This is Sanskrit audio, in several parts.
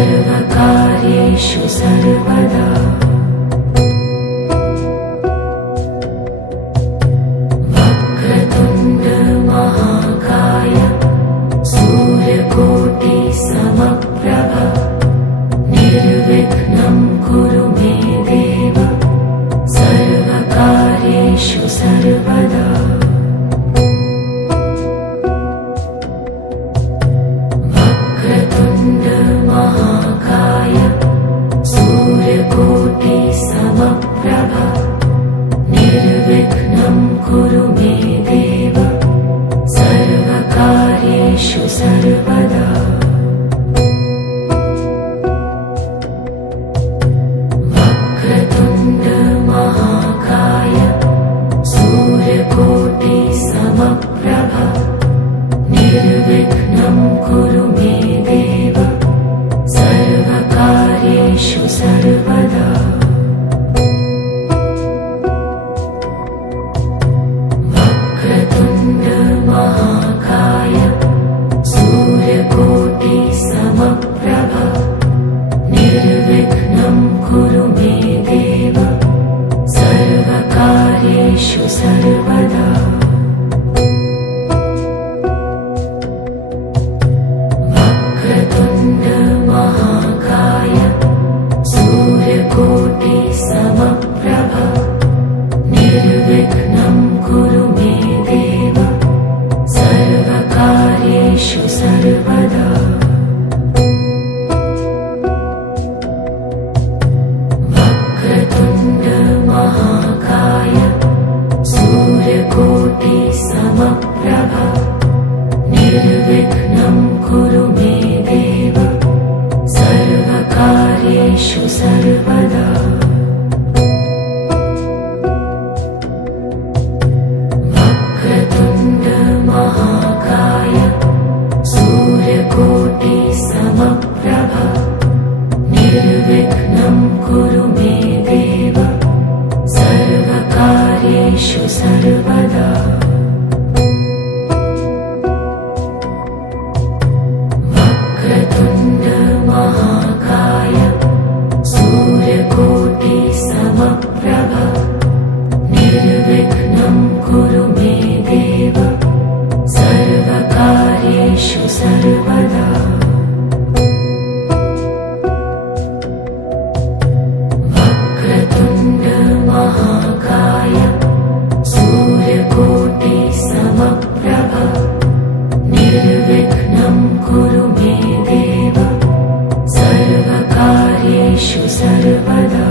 सर्वकार्येषु सर्वदा वक्रतुण्ड महाकाय सूर्यकोटि समप्रभ निर्विघ्नं कुरु मे देव सर्वकार्येषु सर्वदा वक्रतुण्ड महाकाय सूर्यकोटि समप्रभ निर्विघ्नं कुरु मे देव सर्वकार्येषु सर्वदा वक्रतुण्ड महाकाय सूर्यकोटि समप्रभ निर्विघ्नं कुरु मे देव सर्वकार्येषु सर्वदा वक्रतुण्ड महाकाय सूर्यकोटि समप्रभ निर्विघ्नं कुरु मे देव सर्वकार्येषु सर्वदा वक्रतुण्ड महाकाय सूर्यकोटि समप्रभ निर्विघ्नं कुरु मे देव सर्वकार्येषु सर्वदा वक्रतुण्ड महाकाय सूर्यकोटि समप्रभ निर्विघ्नं कुरु मे देव सर्वकार्येषु सर्वदा वक्रतुण्ड महाकाय सूर्यकोटि समप्रभ निर्विघ्नं कुरु मे देव सर्वकार्येषु सर्वदा वक्रतुण्ड महाकाय सूर्यकोटि समप्रभ निर्विघ्नं कुरु मे देव सर्वकार्येषु सर्वदा वक्रतुण्ड महाकाय सूर्यकोटि समप्रभ निर्विघ्नं कुरु मे देव सर्वकार्येषु सर्वदा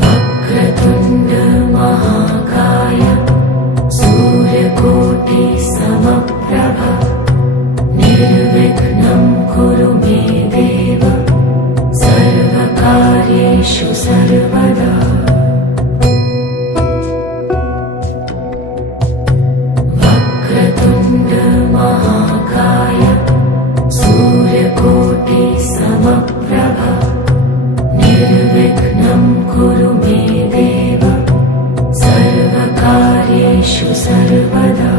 वक्रतुण्ड महाकाय सूर्यकोटि समप्रभ निर्विघ्नं कुरु मे देव सर्वकार्येषु सर्वदा वक्रतुण्ड महाकाय सूर्यकोटि समप्रभ निर्विघ्नं कुरु मे देव सर्वकार्येषु सर्वदा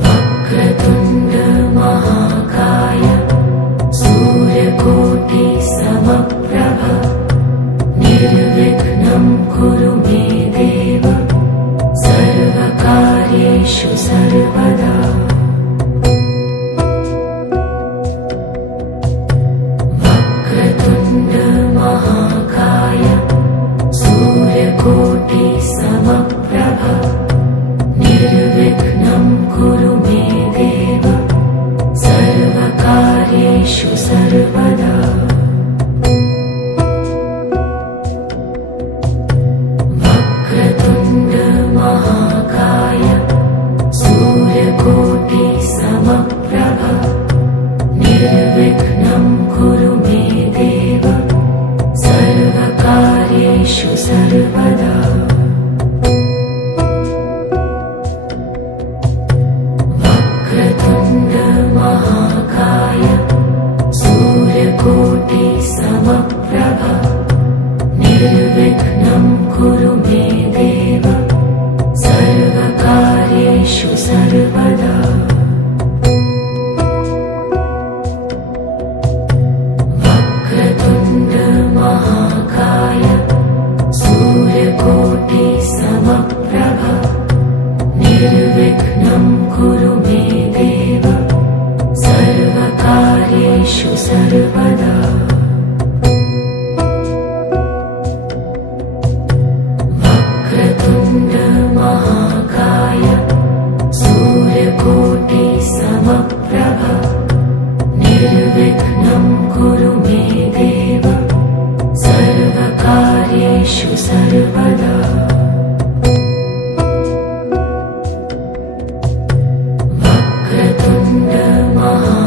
वक्रतुण्ड महाकाय सूर्यकोटि समप्रभ निर्विघ्नं कुरु मे देव सर्वकार्येषु सर्वदा वक्रतुण्ड महाकाय सूर्यकोटि समप्रभ निर्विघ्नं कुरु मे देव सर्वकार्येषु सर्वदा वक्रतुण्ड महाकाय सूर्य सर्वदा वक्रतुण्ड महाकाय सूर्यकोटि समप्रभ निर्विघ्नं कुरु मे देव सर्वकार्येषु सर्वदा वक्रतुण्ड महाकाय सूर्यकोटि समप्रभ निर्विघ्नं कुरु मे देव सर्वकार्येषु सर्वदा वक्रतुण्ड महा